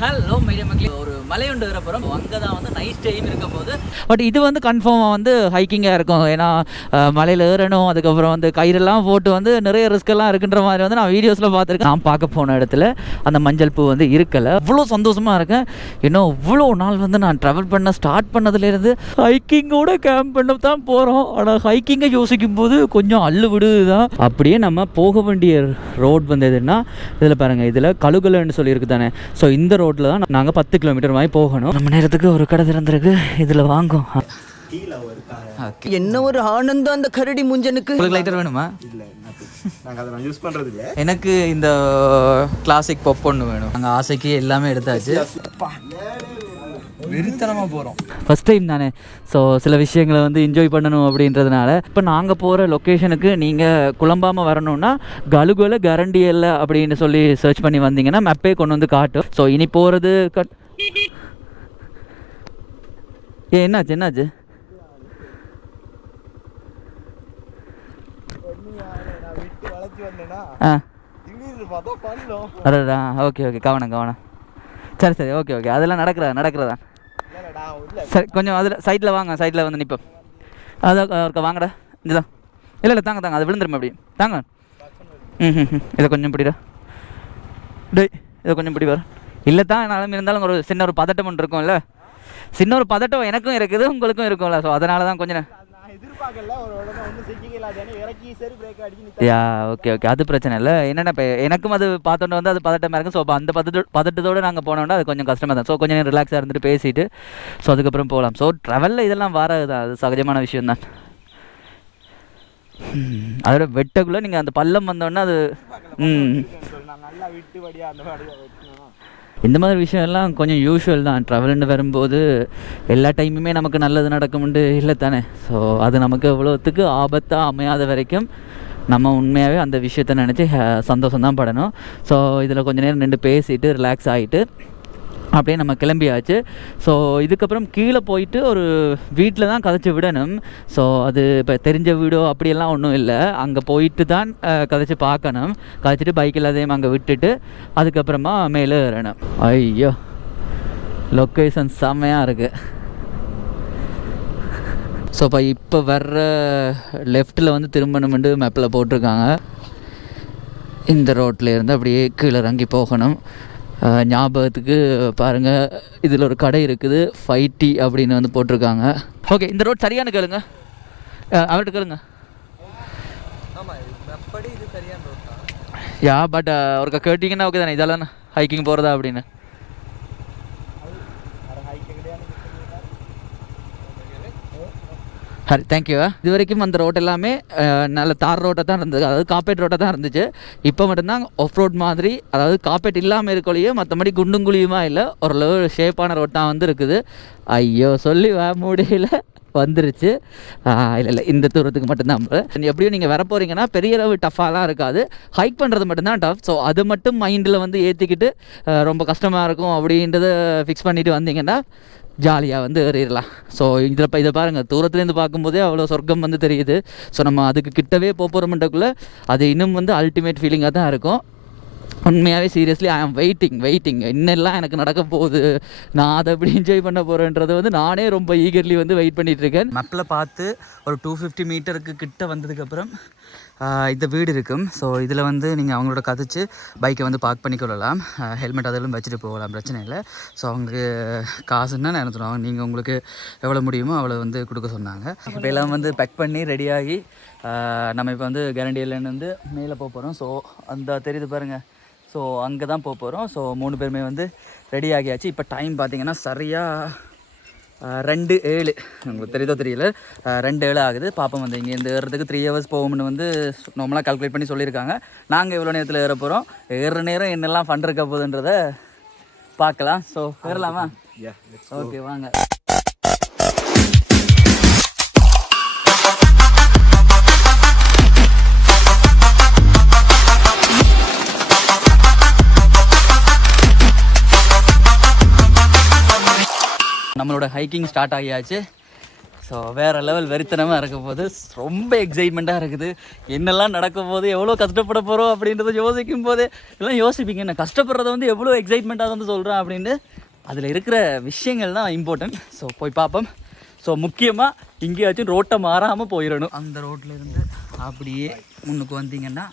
Hello media மக்களே, ஒரு மலையுண்டு வரப்போகிறோம். அங்கே தான் வந்து நைட் ஸ்டேயும் இருக்க போது. பட் இது வந்து கன்ஃபார்மாக வந்து ஹைக்கிங்காக இருக்கும். ஏன்னா மலையில் ஏறணும், அதுக்கப்புறம் வந்து கயிறெல்லாம் போட்டு வந்து நிறைய ரிஸ்க்கெல்லாம் இருக்குன்ற மாதிரி வந்து நான் வீடியோஸில் பார்த்துருக்கேன். நான் பார்க்க போன இடத்துல அந்த மஞ்சள் பூ வந்து இருக்கலை. அவ்வளோ சந்தோஷமாக இருக்கேன். இன்னும் இவ்வளோ நாள் வந்து நான் ட்ராவல் பண்ண ஸ்டார்ட் பண்ணதுலேருந்து ஹைக்கிங்கோட கேம்ப் பண்ண தான் போகிறோம். ஆனால் ஹைக்கிங்கை யோசிக்கும் போது கொஞ்சம் அள்ளு விடுது தான். அப்படியே நம்ம போக வேண்டிய ரோட் வந்து எதுன்னா இதில் பாருங்கள், இதில் கழுகுலன்னு சொல்லியிருக்கு தானே. ஸோ இந்த ரோட்டில் தான் நாங்கள் 10 கிலோமீட்டர் மாதிரி போகணும். நம்ம நேரத்துக்கு ஒரு கடை திறந்துருக்கு, இதில் வாங்கும். என்ன ஒரு ஆனந்தம் அந்த கரடி முஞ்சனுக்கு. உங்களுக்கு லைட்டர் வேணுமா? யூஸ் பண்றது இல்ல. எனக்கு இந்த கிளாசிக் பாப் ஒன்று வேணும். நாங்கள் ஆசைக்கு எல்லாமே எடுத்தாச்சு. வெறித்தனமாக போகிறோம். ஃபஸ்ட் டைம் தானே, ஸோ சில விஷயங்களை வந்து என்ஜாய் பண்ணணும் அப்படின்றதுனால இப்போ நாங்கள் போகிற லொக்கேஷனுக்கு நீங்கள் குழம்பாமல் வரணும்னா கலுகுல கரண்டியல்ல அப்படின்னு சொல்லி சர்ச் பண்ணி வந்தீங்கன்னா மேப்பே கொண்டு வந்து காட்டும். ஸோ இனி போகிறது என்னாச்சு என்னாச்சு? ஆ அடடா, ஓகே ஓகே, கவனம். சரி சரி, ஓகே ஓகே, அதெல்லாம் நடக்கிறதா. சரி, கொஞ்சம் அதில் சைட்டில் வாங்க, சைட்டில் வந்து நிற்போம். அதான் இருக்க, வாங்கடா. இதுதான் இல்லை தாங்க, அது விழுந்துருமே அப்படி தாங்க. இதை கொஞ்சம் பிடிடா. டேய், இதை கொஞ்சம் பிடி வர. இல்லை தான், என்னாலும் இருந்தாலும் ஒரு சின்ன ஒரு பதட்டம் ஒன்று இருக்கும்ல. சின்ன ஒரு பதட்டம் எனக்கும் இருக்குது, உங்களுக்கும் இருக்கும்ல. ஸோ அதனால தான் கொஞ்சம் யா ஓகே, அது பிரச்சனை இல்லை. என்னென்ன இப்போ எனக்கும் அது பார்த்தோன்னே வந்து அது பதட்டமாக இருக்கும். ஸோ அப்போ அந்த பதட்டத்தோடு நாங்கள் போனோம்னா அது கொஞ்சம் கஷ்டமாக தான். ஸோ கொஞ்சம் ரிலாக்ஸாக இருந்துட்டு பேசிட்டு ஸோ அதுக்கப்புறம் போகலாம். ஸோ ட்ராவலில் இதெல்லாம் வரதுதான், அது சகஜமான விஷயம் தான். அதோட வெட்டக்குள்ளே நீங்கள் அந்த பள்ளம் வந்தோன்னா அது இந்த மாதிரி விஷயம்லாம் கொஞ்சம் யூஷுவல் தான். ட்ராவல்னு வரும்போது எல்லா டைமுமே நமக்கு நல்லது நடக்கும்ண்டு இல்லை தானே. ஸோ அது நமக்கு எவ்வளோத்துக்கு ஆபத்தாக அமையாத வரைக்கும் நம்ம உண்மையாகவே அந்த விஷயத்த நினச்சி சந்தோஷம் படணும். ஸோ இதில் கொஞ்சம் நேரம் நின்று பேசிட்டு ரிலாக்ஸ் ஆகிட்டு அப்படியே நம்ம கிளம்பியாச்சு. ஸோ இதுக்கப்புறம் கீழே போயிட்டு ஒரு வீட்டில் தான் கதைச்சி விடணும். ஸோ அது இப்போ தெரிஞ்ச வீடோ அப்படியெல்லாம் ஒன்றும் இல்லை. அங்கே போயிட்டு தான் கதைச்சி பார்க்கணும். கதைச்சிட்டு பைக் எல்லாத்தையும் அங்கே விட்டுட்டு அதுக்கப்புறமா மேலே ஏறணும். ஐயோ, லொக்கேஷன் செம்மையாக இருக்குது. ஸோ இப்போ வர்ற லெஃப்ட்டில் வந்து திரும்பணுமெண்டு மேப்பில் போட்டிருக்காங்க. இந்த ரோட்டில் இருந்து அப்படியே கீழே இறங்கி போகணும். ஞாபகத்துக்கு பாருங்கள், இதில் ஒரு கடை இருக்குது, 5T அப்படின்னு வந்து போட்டிருக்காங்க. ஓகே, இந்த ரோட் சரியான கேளுங்க, அவர்கிட்ட கேளுங்க. யா பட் அவருக்கு கேட்டிங்கன்னா ஓகே தானே, இதெல்லாம் ஹைக்கிங் போகிறதா அப்படின்னு. ஹரி, தேங்க்யூ. இது வரைக்கும் அந்த ரோட் எல்லாமே நல்ல தார் ரோட்டை தான் இருந்தது, அதாவது காப்பேட் ரோட்டை தான் இருந்துச்சு. இப்போ மட்டும்தான் ஆஃப் ரோட் மாதிரி, அதாவது காப்பேட் இல்லாமல் இருக்கலையோ மற்றபடி குண்டும் குழியுமா இல்லை, ஓரளவு ஷேப்பான ரோட்டாக வந்து இருக்குது. ஐயோ, சொல்லி முடியல, வந்துருச்சு. இல்லை இந்த தூரத்துக்கு மட்டும்தான். எப்படியும் நீங்கள் வர போகிறீங்கன்னா பெரிய அளவு டஃப்பாலாம் இருக்காது, ஹைக் பண்ணுறது மட்டும்தான் டஃப். ஸோ அது மட்டும் மைண்டில் வந்து ஏற்றிக்கிட்டு ரொம்ப கஷ்டமாக இருக்கும் அப்படின்றத ஃபிக்ஸ் பண்ணிவிட்டு வந்தீங்கன்னா ஜாலியாக வந்து ஏறிடலாம். ஸோ இதை பாருங்கள், தூரத்துலேருந்து பார்க்கும்போதே அவ்வளோ சொர்க்கம் வந்து தெரியுது. ஸோ நம்ம அதுக்கு கிட்டவே போகிறோம்ன்றக்குள்ளே அது இன்னும் வந்து அல்டிமேட் ஃபீலிங்காக தான் இருக்கும். உண்மையாகவே சீரியஸ்லி ஐ ஆம் வெயிட்டிங் இன்னெல்லாம் எனக்கு நடக்க போகுது, நான் அதை எப்படி என்ஜாய் பண்ண போகிறேன்றது வந்து நானே ரொம்ப ஈகர்லி வந்து வெயிட் பண்ணிகிட்ருக்கேன். மேப்பில் பார்த்து ஒரு 250 மீட்டருக்கு கிட்ட வந்ததுக்கப்புறம் இந்த வீடு இருக்கும். ஸோ இதில் வந்து நீங்கள் அவங்களோட கதைச்சு பைக்கை வந்து பார்க் பண்ணிக்கொள்ளலாம். ஹெல்மெட் அதெல்லாம் வச்சுட்டு போகலாம், பிரச்சனை இல்லை. ஸோ அவங்களுக்கு காசுன்னா நான் என்ன சொல்லுவாங்க, நீங்கள் உங்களுக்கு எவ்வளோ முடியுமோ அவ்வளோ வந்து கொடுக்க சொன்னாங்க. இப்போ எல்லாம் வந்து பேக் பண்ணி ரெடியாகி நம்ம இப்போ வந்து கேரண்டியிலேருந்து வந்து மேலே போக போகிறோம். ஸோ அந்த தெரியுது பாருங்கள், ஸோ அங்கே தான் போக போகிறோம். ஸோ 3 பேருமே வந்து ரெடி ஆகியாச்சு. இப்போ டைம் பார்த்திங்கன்னா சரியாக 2:07, உங்களுக்கு தெரியுதோ தெரியல, 2:07 ஆகுது. பாப்போம் வந்து இங்கே இந்த ஏறுறதுக்கு 3 hours போகும்னு வந்து நார்மலாக கால்குலேட் பண்ணி சொல்லியிருக்காங்க. நாங்கள் எவ்வளோ நேரத்தில் ஏற போகிறோம், ஏறுற நேரம் என்னெல்லாம் ஃபன் இருக்க போகுதுன்றதை பார்க்கலாம். ஸோ ஏறலாமா? ஓகே, வாங்க. நம்மளோட ஹைக்கிங் ஸ்டார்ட் ஆகியாச்சு. ஸோ வேறு லெவல் வெறித்தனமாக இருக்க போது ரொம்ப எக்ஸைட்மெண்ட்டாக இருக்குது. என்னெல்லாம் நடக்கும் போது எவ்வளோ கஷ்டப்பட போகிறோம் அப்படின்றத யோசிக்கும் போதே எல்லாம் யோசிப்பீங்க. நான் கஷ்டப்படுறத வந்து எவ்வளோ எக்ஸைட்மெண்ட்டாக வந்து சொல்கிறேன் அப்படின்னு. அதில் இருக்கிற விஷயங்கள் தான் இம்பார்ட்டன்ட். ஸோ போய் பார்ப்போம். ஸோ முக்கியமாக இங்கேயாச்சும் ரோட்டை மாறாமல் போயிடணும். அந்த ரோட்லேருந்து அப்படியே முன்னுக்கு வந்தீங்கன்னா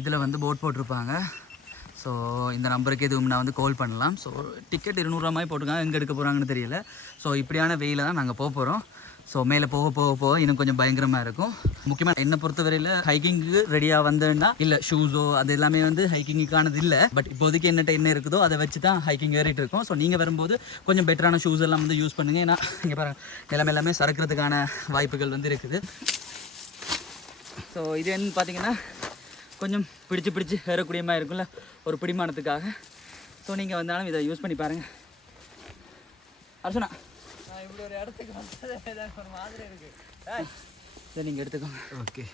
இதில் வந்து போட் போட்டிருப்பாங்க. ஸோ இந்த நம்பருக்கு எதுவும் நான் வந்து கால் பண்ணலாம். ஸோ டிக்கெட் 200 ரூபாய் போட்டிருக்காங்க. எங்கே எடுக்க போகிறாங்கன்னு தெரியல. ஸோ இப்படியான வெயில தான் நாங்கள் போக போகிறோம். ஸோ மேலே போக போக போக இன்னும் கொஞ்சம் பயங்கரமாக இருக்கும். முக்கியமாக என்னை பொறுத்தவரையில் ஹைக்கிங்க்கு ரெடியாக வந்தேன்னா இல்லை ஷூஸோ அது எல்லாமே வந்து ஹைக்கிங்குக்கானது இல்லை. பட் இப்போதைக்கு என்னட்ட என்ன இருக்குதோ அதை வச்சு தான் ஹைக்கிங் ஏறிட்டு இருக்கோம். ஸோ நீங்கள் வரும்போது கொஞ்சம் பெட்டரான ஷூஸ் எல்லாம் வந்து யூஸ் பண்ணுங்கள். ஏன்னா இங்கே பாருங்கள் எல்லாமே சறுக்கிறதுக்கான வாய்ப்புகள் வந்து இருக்குது. ஸோ இது என்ன பார்த்தீங்கன்னா கொஞ்சம் பிடிச்சி ஏறக்கூடிய மாதிரி இருக்கும்ல ஒரு பிடிமானத்துக்காக. ஸோ நீங்கள் வந்தாலும் இதை யூஸ் பண்ணி பாருங்கள். அர்ச்சனா நான் இப்படி ஒரு இடத்துக்கு வந்தது ஒரு மாதிரி இருக்குது. இதை நீங்கள் எடுத்துக்கோங்க. ஓகே.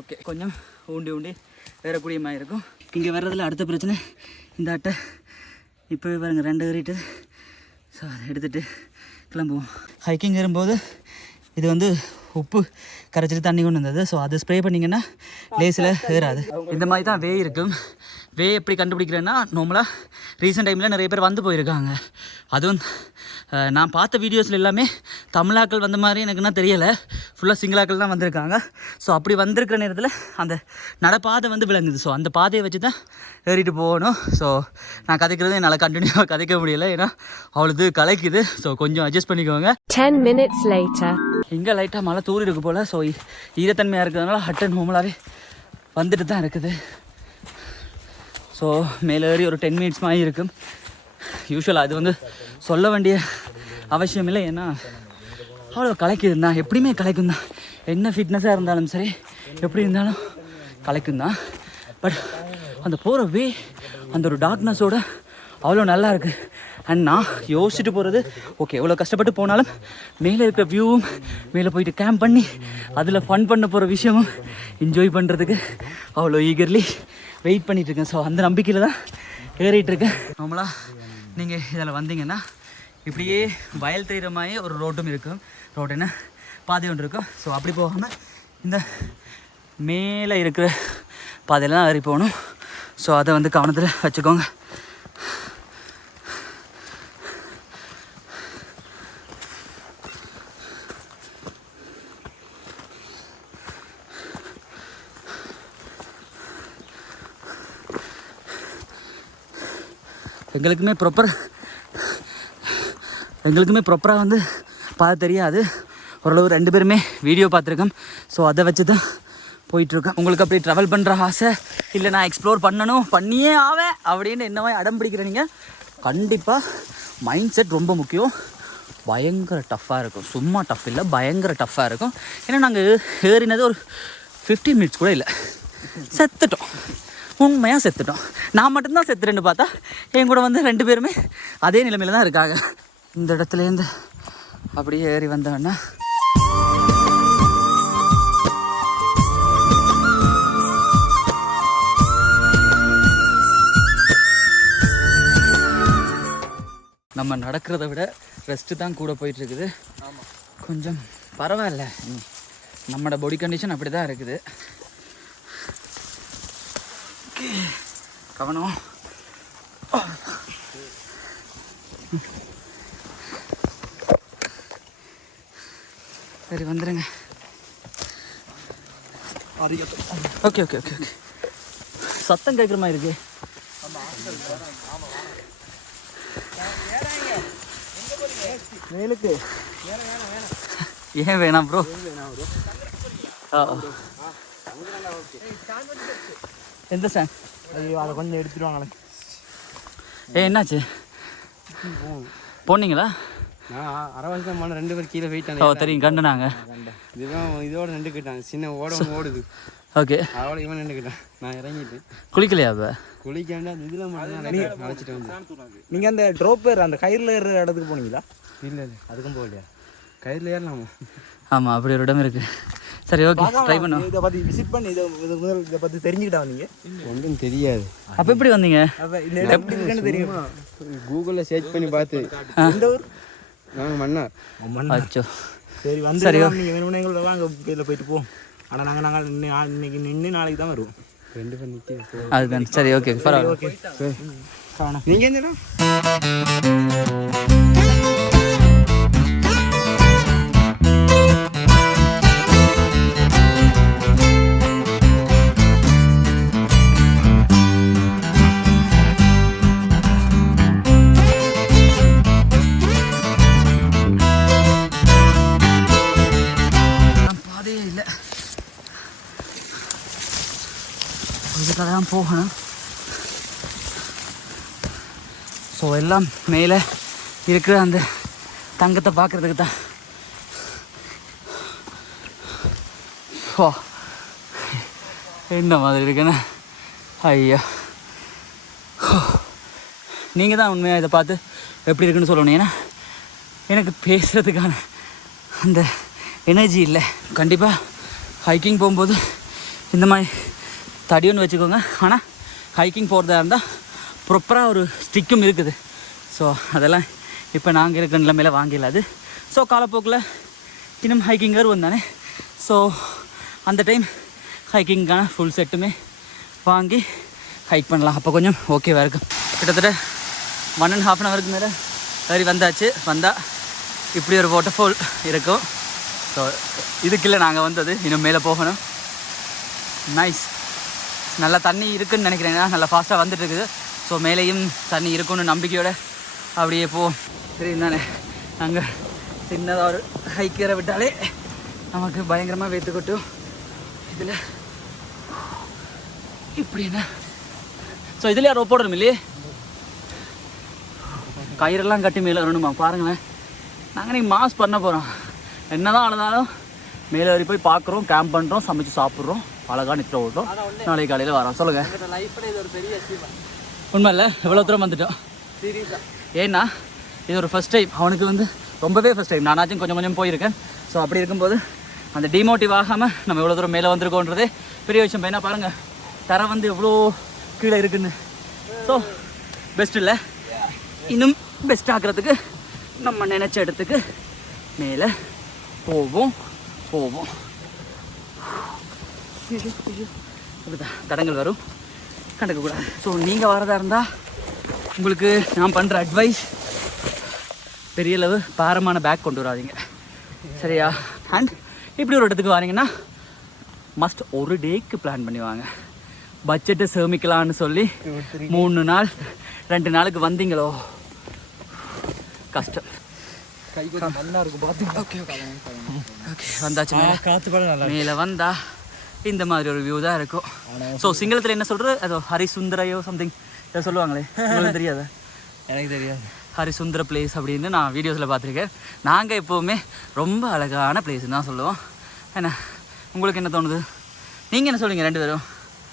ஓகே கொஞ்சம் ஊண்டி ஏறக்கூடிய மாதிரி இருக்கும். இங்கே வர்றதில் அடுத்த பிரச்சனை இந்த அட்டை இப்போவே பாருங்கள் 2 ஏறிட்டு. ஸோ அதை எடுத்துகிட்டு கிளம்புவோம். ஹைக்கிங் ஏறும்போது இது வந்து உப்பு கரைச்சிட்டு தண்ணி கொண்டு வந்தது. ஸோ அதை ஸ்ப்ரே பண்ணிங்கன்னா லேஸில் ஏறாது. இந்த மாதிரி தான் வே இருக்கும். வே எப்படி கண்டுபிடிக்கிறேன்னா நார்மலாக ரீசெண்ட் டைமில் நிறைய பேர் வந்து போயிருக்காங்க. அதுவும் நான் பார்த்த வீடியோஸில் எல்லாமே தமிழாக்கள் வந்த மாதிரி எனக்குன்னா தெரியலை. ஃபுல்லாக சிங்களாக்கள் தான் வந்திருக்காங்க. ஸோ அப்படி வந்திருக்கிற நேரத்தில் அந்த நடப்பாதை வந்து விளங்குது. ஸோ அந்த பாதையை வச்சு தான் ஏறிட்டு போகணும். ஸோ நான் கதைக்கிறது என்னால் கண்டினியூவாக கதைக்க முடியலை. ஏன்னா அவ்வளோது கலைக்குது. ஸோ கொஞ்சம் அட்ஜஸ்ட் பண்ணிக்கோங்க. 10 minutes later. இங்கே லைட்டாக மழை தூரி இருக்கு போல். ஸோ ஈரத்தன்மையாக இருக்கிறதுனால ஹட்டன் ஹோமலாகவே வந்துட்டு தான் இருக்குது. ஸோ மேலே ஏறி ஒரு 10 minutes மாதிரி இருக்கும். யூஸ்வலாக அது வந்து சொல்ல வேண்டிய அவசியம் இல்லை. ஏன்னா அவ்வளோ கலைக்குது தான். எப்படியுமே கலைக்கும் தான். என்ன ஃபிட்னஸாக இருந்தாலும் சரி எப்படி இருந்தாலும் கலைக்கும் தான். பட் அந்த போகிற வே அந்த ஒரு டார்க்னஸோட அவ்வளோ நல்லா இருக்குது. அண்ட் நான் யோசிச்சுட்டு போகிறது ஓகே எவ்வளோ கஷ்டப்பட்டு போனாலும் மேலே இருக்கிற வியூவும் மேலே போயிட்டு கேம்ப் பண்ணி அதில் ஃபன் பண்ண போகிற விஷயமும் என்ஜாய் பண்ணுறதுக்கு அவ்வளோ ஈகர்லி வெயிட் பண்ணிகிட்ருக்கேன். ஸோ அந்த நம்பிக்கையில் தான் ஏறிட்டுருக்கேன். நார்மலாக நீங்கள் இதில் வந்தீங்கன்னா இப்படியே வயல் தெரிகிற மாதிரி ஒரு ரோட்டும் இருக்கும். ரோடு என்ன பாதை ஒன்று இருக்கும். ஸோ அப்படி போகாமல் இந்த மேலே இருக்கிற பாதையில் தான் ஏறி போகணும். ஸோ அதை வந்து கவனத்தில் வச்சுக்கோங்க. எங்களுக்குமே ப்ராப்பராக வந்து பார்த்து தெரியாது. ஓரளவு 2 பேருமே வீடியோ பார்த்துருக்கோம். ஸோ அதை வச்சு தான் போயிட்டுருக்கோம். உங்களுக்கு அப்படி ட்ராவல் பண்ணுற ஆசை இல்லை நான் எக்ஸ்ப்ளோர் பண்ணியே ஆவேன் அப்படின்னு என்னவோ அடம் பிடிக்கிறீங்க. கண்டிப்பாக மைண்ட் செட் ரொம்ப முக்கியம். பயங்கர டஃப்பாக இருக்கும். சும்மா டஃப் இல்லை, பயங்கர டஃப்பாக இருக்கும். ஏன்னா நாங்கள் ஏறினது ஒரு 15 minutes கூட இல்லை, செத்துட்டோம். உண்மையாக செத்துட்டோம். நான் மட்டும்தான் செத்துறேன்னு பார்த்தா என் கூட வந்து 2 பேருமே அதே நிலைமையில் தான் இருக்காங்க. இந்த இடத்துலேருந்து அப்படியே ஏறி வந்தோன்னா நம்ம நடக்கிறத விட ரெஸ்ட்டு தான் கூட போயிட்டுருக்குது. கொஞ்சம் பரவாயில்ல. நம்மளோட பாடி கண்டிஷன் அப்படி தான் இருக்குது. கவனம். சரி வந்துடுங்க. Okay okay okay okay. சத்தம் கேட்குற மாதிரி இருக்கு. மேலுக்கு ஏன் வேணாம் ப்ரோ? எந்த ஸ்டாண்ட்? ஐயோ அதை கொஞ்சம் எடுத்துருவாங்களே. என்னாச்சு? போனீங்களா? நான் அரை வருஷம் 2 பேர் கீழே போயிட்டாங்க. ஓ தெரியும், கண்டுனாங்க. இதுதான் இதோட நின்றுக்கிட்டான். சின்ன ஓடுது. ஓகே அதோட இவன் நின்றுக்கிட்டான். நான் இறங்கிட்டேன். குளிக்கலையா? அப்போ குளிக்காண்டா அந்த இதில் மட்டும் அழைச்சிட்டு வந்தேன். நீங்கள் அந்த ட்ரோப்பர் அந்த கயிறில் ஏறுற இடத்துக்கு போனீங்களா? இல்லை அதுக்கும் போகலையா? கயிறில் ஏறலாமா? ஆமாம், அப்படி ஒரு இடம் இருக்குது. சரி ஓகே ட்ரை பண்ணுவோம். இதை பற்றி விசிட் பண்ணி இதை பற்றி தெரிஞ்சுக்கிட்டா வந்தீங்க? ஒன்றும் தெரியாது. அப்போ எப்படி வந்தீங்க? இந்த இடம் எப்படி இருக்குன்னு தெரியும். கூகுளில் சர்ச் பண்ணி பார்த்து. எந்த ஊர்? நாங்கள் மன்னார். அச்சோ சரி வந்து நீங்கள் வேணும்னா எங்களோட வாங்க இதில் போயிட்டு போவோம். ஆனால் நாங்கள் இன்னைக்கு நின்று நாளைக்கு தான் வருவோம். 2 மணிக்கு. அதுதான் சரி ஓகே பரவாயில்ல. ஓகே சரி நீங்கள் எந்த இடம்? பாதையே இல்லை, இதுக்காக தான் போகணும். ஸோ எல்லாம் மேலே இருக்கிற அந்த தங்கத்தை பார்க்குறதுக்கு தான். ஓ என்ன மாதிரி இருக்குன்னு ஐயா. நீங்கள் தான் உண்மையாக இதை பார்த்து எப்படி இருக்குன்னு சொல்லணும். ஏன்னா எனக்கு பேசுகிறதுக்கான அந்த எனர்ஜி இல்லை. கண்டிப்பாக ஹைக்கிங் போகும்போது இந்த மாதிரி தடி ஒன்று வச்சுக்கோங்க. ஆனால் ஹைக்கிங் போகிறதா இருந்தால் ப்ராப்பராக ஒரு ஸ்டிக்கும் இருக்குது. ஸோ அதெல்லாம் இப்போ நாங்கள் இருக்கிற நிலைமையில் வாங்கிடலாது. ஸோ காலப்போக்கில் இன்னும் ஹைக்கிங் வருவோம் தானே. ஸோ அந்த டைம் ஹைக்கிங்கான ஃபுல் செட்டுமே வாங்கி ஹைக் பண்ணலாம். அப்போ கொஞ்சம் ஓகேவாக இருக்கும். கிட்டத்தட்ட 1.5 ஹவருக்கு மேலே சரி வந்தாச்சு. வந்தால் இப்படி ஒரு வாட்டர்ஃபால் இருக்கும். ஸோ இதுக்குள்ளே நாங்கள் வந்தது. இன்னும் மேலே போகணும். நைஸ், நல்லா தண்ணி இருக்குதுன்னு நினைக்கிறேன். நல்லா ஃபாஸ்ட்டாக வந்துட்டு இருக்குது. ஸோ மேலேயும் தண்ணி இருக்குன்னு நம்பிக்கையோடு அப்படியே போவோம். சரி தானே, நாங்கள் சின்னதாக ஒரு ஹைக்கரை விட்டாலே நமக்கு பயங்கரமாக வேத்து கொட்டும். இதில் இப்படி என்ன, ஸோ இதில் யாரோ போடணும் இல்லையே, கயிறெல்லாம் கட்டி மேலே வரணுமா பாருங்களேன். நாங்கள் நீங்கள் மாஸ் பண்ண போகிறோம். என்ன தான் ஆனாலும் மேலே வரி போய் பார்க்குறோம், கேம்ப் பண்ணுறோம், சமைச்சு சாப்பிட்றோம், அழகாக நிற்க விட்டோம். நாளைக்கு காலையில் வரோம். சொல்லுங்கள். லைஃப்பில் இது ஒரு பெரிய அச்சீவ்மெண்ட். உண்மை இல்லை, எவ்வளோ தூரம் வந்துட்டோம். சீரியஸாக ஏன்னா இது ஒரு ஃபஸ்ட் டைம். அவனுக்கு வந்து ரொம்பவே ஃபஸ்ட் டைம். நானாச்சும் கொஞ்சம் கொஞ்சம் போயிருக்கேன். ஸோ அப்படி இருக்கும்போது அந்த டிமோட்டிவ் ஆகாமல் நம்ம எவ்வளோ தூரம் மேலே வந்திருக்கோன்றதே பெரிய விஷயம். பையனா பாருங்கள், தரை வந்து எவ்வளோ கீழே இருக்குன்னு. ஸோ பெஸ்ட் இல்லை, இன்னும் பெஸ்ட் ஆக்கிறதுக்கு நம்ம நினச்ச இடத்துக்கு மேலே போவோம். அப்படிதான் தடங்கள் வரும், கண்டுக்கக்கூடாது. ஸோ நீங்கள் வரதா இருந்தால் உங்களுக்கு நான் பண்ணுற அட்வைஸ், பெரிய அளவு பாரமான பேக் கொண்டு வராதீங்க, சரியா? அண்ட் இப்படி ஒரு இடத்துக்கு வரீங்கன்னா மஸ்ட் ஒரு டேக்கு பிளான் பண்ணி வாங்க. பட்ஜெட்டை சேமிக்கலான்னு சொல்லி 3 நாள் 2 நாளுக்கு வந்தீங்களோ கஷ்டம். கை கொஞ்சம் நல்லா இருக்கும் பார்த்து. ஓகே வந்தாச்சு. காற்று கூட நல்லா மேலே வந்தா இந்த மாதிரி ஒரு வியூ தான் இருக்கும். ஸோ சிங்களத்தில் என்ன சொல்கிறது, அதோ ஹரிசுந்தரையோ சம்திங் ஏதோ சொல்லுவாங்களே, உங்களுக்கு தெரியாதா? எனக்கு தெரியாது. ஹரிசுந்தர பிளேஸ் அப்படின்னு நான் வீடியோஸில் பார்த்துருக்கேன். நாங்கள் எப்போவுமே ரொம்ப அழகான பிளேஸ்ன்னு தான் சொல்லுவோம். என்ன உங்களுக்கு என்ன தோணுது? நீங்கள் என்ன சொல்லுங்கள் 2 பேரும்?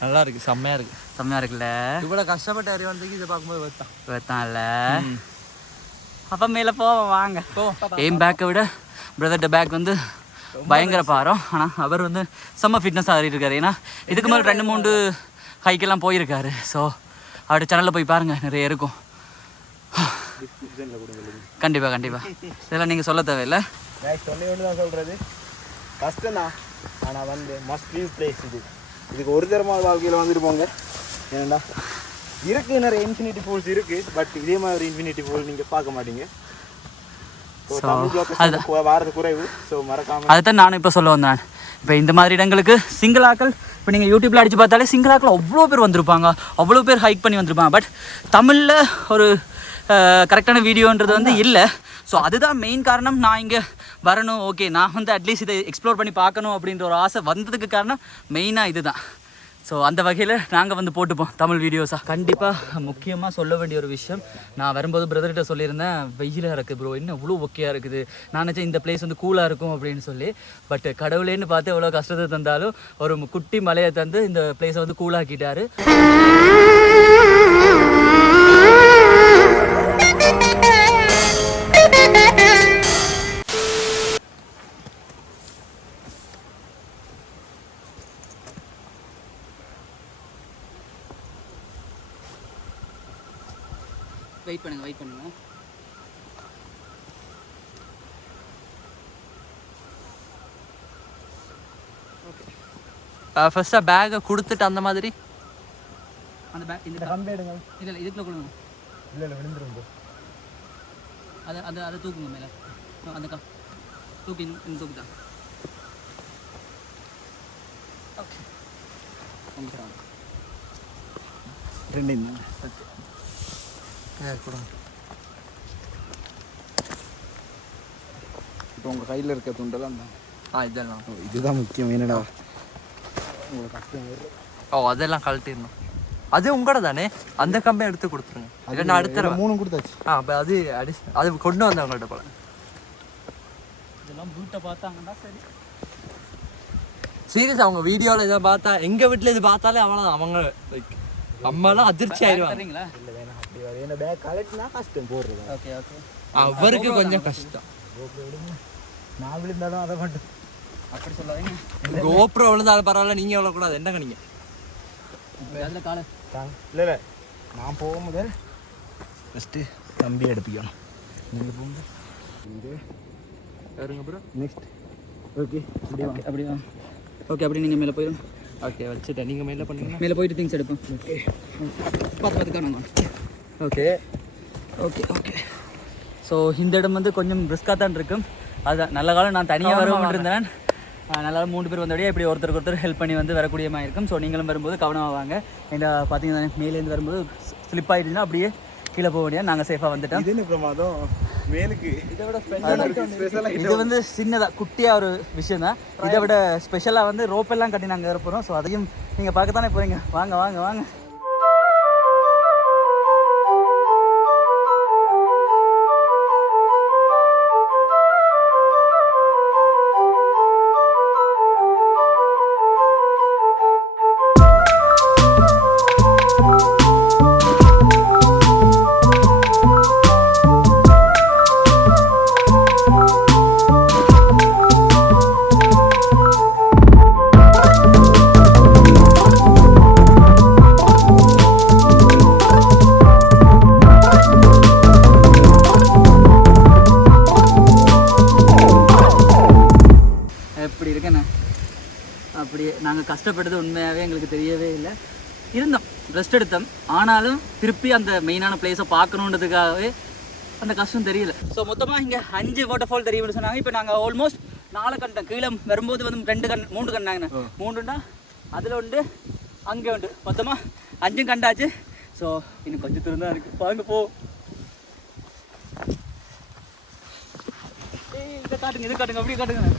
நல்லா இருக்கு, செம்மையாக இருக்கு. செம்மையாக இருக்குல்ல? இவ்வளோ கஷ்டப்பட்டு அறிவானதுக்கு இதை பார்க்கும்போது வெத்தான்ல. அப்போ மேலே போவோம் வாங்க. எய்ம் பேக்கை விட பிரதர்ட்ட பேக் வந்து பயங்கர பாரம். ஆனால் அவர் வந்து செம்ம ஃபிட்னஸாக ஆகிட்டு இருக்காரு. ஏன்னா இதுக்கு மேலே 2-3 ஹைக்கெல்லாம் போயிருக்காரு. ஸோ அவருடைய சேனலில் போய் பாருங்கள், நிறைய இருக்கும். கண்டிப்பாக இதெல்லாம் நீங்கள் சொல்ல தேவையில்லை. சொல்லி ஒன்று தான் சொல்கிறது, கஷ்டம் தான். ஆனால் வந்து மஸ்ட் வியூ பிளேஸ் இது. இதுக்கு ஒரு தரமாக வாழ்க்கையில் வந்துட்டு போங்க. ஏன்னா இருக்குது, நிறைய இன்ஃபினிட்டி பூல்ஸ் இருக்குது. பட் இதே மாதிரி ஒரு இன்ஃபினிட்டி பூல் நீங்கள் பார்க்க மாட்டீங்க. வாரது குறைவு. ஸோ மறக்காம அதுதான் நானும் இப்போ சொல்ல வந்தேன். இப்போ இந்த மாதிரி இடங்களுக்கு சிங்கிள் ஆக்கள், இப்போ நீங்கள் யூடியூப்பில் அடித்து பார்த்தாலே சிங்கிள் ஆக்கள் அவ்வளோ பேர் வந்திருப்பாங்க, அவ்வளோ பேர் ஹைக் பண்ணி வந்திருப்பாங்க. பட் தமிழில் ஒரு கரெக்டான வீடியோன்றது வந்து இல்லை. ஸோ அதுதான் மெயின் காரணம். நான் இங்கே வரணும், ஓகே நான் வந்து அட்லீஸ்ட் இதை எக்ஸ்ப்ளோர் பண்ணி பார்க்கணும் அப்படின்ற ஒரு ஆசை வந்ததுக்கு காரணம் மெயினாக இது தான். ஸோ அந்த வகையில் நாங்கள் வந்து போட்டுப்போம் தமிழ் வீடியோஸாக. கண்டிப்பாக முக்கியமாக சொல்ல வேண்டிய ஒரு விஷயம், நான் வரும்போது பிரதர்கிட்ட சொல்லியிருந்தேன், வெயிலாக இருக்குது ப்ரோ, இன்னும் இவ்வளோ ஓகேயாக இருக்குது. நான் நினச்சேன் இந்த பிளேஸ் வந்து கூலாக இருக்கும் அப்படின்னு சொல்லி. பட் கடவுளேன்னு பார்த்து எவ்வளோ கஷ்டத்தை தந்தாலும் ஒரு குட்டி மலையை தந்து இந்த பிளேஸை வந்து கூலாக்கிட்டாரு. பண்ணுங்க. ஃபர்ஸ்டா பேக்கை கொடுத்துட்டு அந்த மாதிரி அந்த பேக் இந்த கம்பி எடுங்க. இல்லை இதுக்குள்ள கொடுங்க. இல்லை விழுந்துரும். அதை தூக்குங்க மேலே. அந்த தூக்கி இன்னும் தூக்குதான். ஓகே ரெண்டு கொடுங்க. இப்போ உங்கள் கையில் இருக்க துண்டெல்லாம் தான் இதெல்லாம் இதுதான் முக்கியம். என்னடா உங்களுக்கு கஷ்டம் அதெல்லாம் கழட்டிடணும். அது உங்களோட தானே, அந்த கம்பை எடுத்து கொடுத்துருங்க. இல்லை நான் அடுத்த 3 கொடுத்தாச்சு. அப்போ அது அது கொண்டு வந்தவங்கள்ட்ட போல. இதெல்லாம் பூட்டை பார்த்தாங்கன்னா சரி. சீரியஸ் அவங்க வீடியோவில் இதை பார்த்தா எங்கள் வீட்டில் இது பார்த்தாலே அவ்வளோதான். அவங்க லைக் அம்மாலாம் அதிர்ச்சி ஆயிடுவாங்க. சரிங்களா? இல்லை வேணாம் அப்படி வர. என்ன பேக் கலெக்ட்னா கஷ்டம் போடுறது. ஓகே அவருக்கு கொஞ்சம் கஷ்டம். நான் விழுந்தாலும் அதை மட்டும் அப்படி சொல்லாதீங்க. கோப்ரோ விழுந்தாலும் பரவாயில்ல, நீங்கள் விழக்கூடாது. என்னங்க நீங்கள் அதில் காலை இல்லை நான் போகும் முதல் ஃபஸ்ட்டு தம்பி எடுப்பிக்கணும். நீங்கள் போங்க. இது வருங்க ப்ரோ. நெக்ஸ்ட் ஓகே அப்படி அப்படி நீங்கள் மேலே போயிடும். ஓகே வச்சுட்டேன். நீங்கள் மேலே பண்ணுங்க. மேலே போயிட்டு திங்ஸ் எடுப்போம். ஓகே பார்த்து காணுங்க. ஓகே ஓகே ஓகே ஸோ இந்த இடம் வந்து கொஞ்சம் ரிஸ்க்காக தான் இருக்கும். அதுதான் நல்ல காலம் நான் தனியாக வருவோம் இருந்தேன். நல்லா 3 பேர் வந்தபடியே இப்படி ஒருத்தருக்கு ஒருத்தர் ஹெல்ப் பண்ணி வந்து வரக்கூடிய மாதிரி இருக்கும். ஸோ நீங்களும் வரும்போது கவனமாக வாங்க. இந்த பார்த்தீங்கன்னா மேலேருந்து வரும்போது ஸ்லிப் ஆகிடுச்சுன்னா அப்படியே கீழே போக முடியாது. நாங்கள் சேஃபாக வந்துட்டோம். இது பிரமாதம் மேலுக்கு இதை விட ஸ்பெஷலாக இது வந்து சின்னதாக குட்டியாக ஒரு விஷயம் தான். இதை விட ஸ்பெஷலாக வந்து ரோப்பெல்லாம் கட்டி நாங்கள் இருப்போம். ஸோ அதையும் நீங்கள் பார்க்கத்தானே போகிறீங்க. வாங்க வாங்க வாங்க. எப்படி இருக்கேண்ணே அப்படியே நாங்கள் கஷ்டப்பட்டது உண்மையாகவே எங்களுக்கு தெரியவே இல்லை. இருந்தோம், ரெஸ்ட் எடுத்தோம். ஆனாலும் திருப்பி அந்த மெயினான பிளேஸை பார்க்கணுன்றதுக்காகவே அந்த கஷ்டம் தெரியல. ஸோ மொத்தமாக இங்கே 5 வாட்டர் ஃபால் தெரியும்னு சொன்னாங்க. இப்போ நாங்கள் ஆல்மோஸ்ட் 4 கண்டோம். கீழே வரும்போது வந்து 3 கண்டாங்கண்ணே. 3ண்டா அதில் உண்டு, அங்கே உண்டு. மொத்தமாக 5 கண்டாச்சு. ஸோ இன்னும் கொஞ்சம் தூரம் தான் இருக்குது. வாங்க போ. இதை காட்டுங்க, இது காட்டுங்க, அப்படியே காட்டுங்க.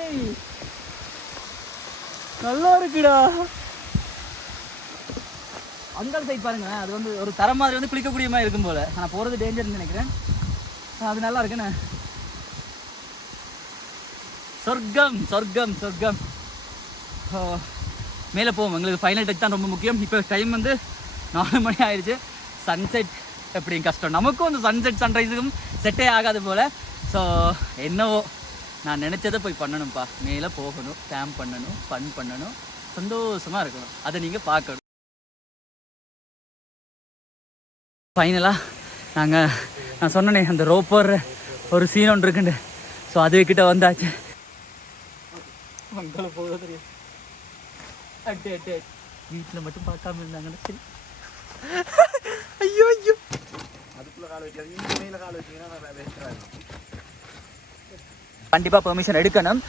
ஏய் நல்லா இருக்குடா. அந்த சைட் பாருங்க, அது வந்து ஒரு தரம் மாதிரி வந்து குளிக்கக்கூடிய மாதிரி இருக்கும் போல. நான் போகிறது டேஞ்சர்னு நினைக்கிறேன். அது நல்லா இருக்குண்ணே. சொர்க்கம் சொர்க்கம் சொர்க்கம். மேலே போவோம். எங்களுக்கு ஃபைனல் டச் தான் ரொம்ப முக்கியம். இப்போ டைம் வந்து 4 மணி ஆயிடுச்சு. சன்செட் எப்படியும் கஷ்டம். நமக்கும் அந்த சன்செட் சன்ரைஸுக்கும் செட்டே ஆகாது போல். ஸோ என்னவோ நான் நினச்சதை போய் பண்ணணும்ப்பா. மேலே போகணும், கேம்ப் பண்ணணும், ஃபன் பண்ணணும், சந்தோஷமாக இருக்கணும். அதை நீங்கள் பார்க்கணும். ஃபைனலாக நான் சொன்னேனே அந்த ரோப்பர் ஒரு சீன் ஒன்று இருக்குண்டு. ஸோ அதுக்கிட்ட வந்தாச்சு. அங்கே போக தெரியும். அட்டே வீட்டில் மட்டும் பார்க்காம இருந்தாங்கன்னு சரி. ஐயோ ஐயோ அதுக்குள்ளே கால் வைக்காது. மேலே கால் வச்சிங்கன்னா வேஸ்ட்டாக இருக்கும். கண்டிப்பாக பெர்மிஷன் எடுக்கணும்.